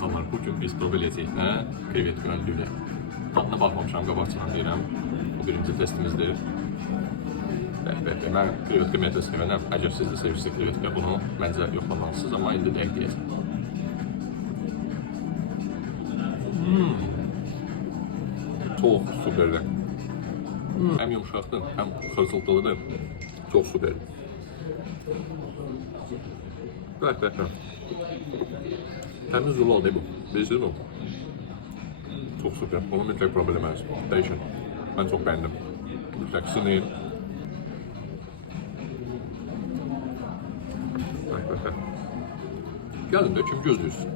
insanlar, bugün biz prova eləyəcəyik nə? Krevet gönüllüyle. Tadına baxmamışam, qabaqçıdan deyirəm. Bu birinci testimizdir. Mən krevet qiyməti sevənəm. Əgər siz də sevirsiniz krevetka, bunu məncə yoxlamalısınız, amma indi dəqiq deyəcəm. Çok süperler. Hem yumuşaktır, hem xırtıltılıdır. Çok süper. Evet. Temiz zulu oldu bu. Bilirsiniz mi? Çok süper. Onu mütləq problem eləməliyiz. Değişin. Ben çok beğendim. Mütləq sınayin. Gelin de kim gözlüyorsun?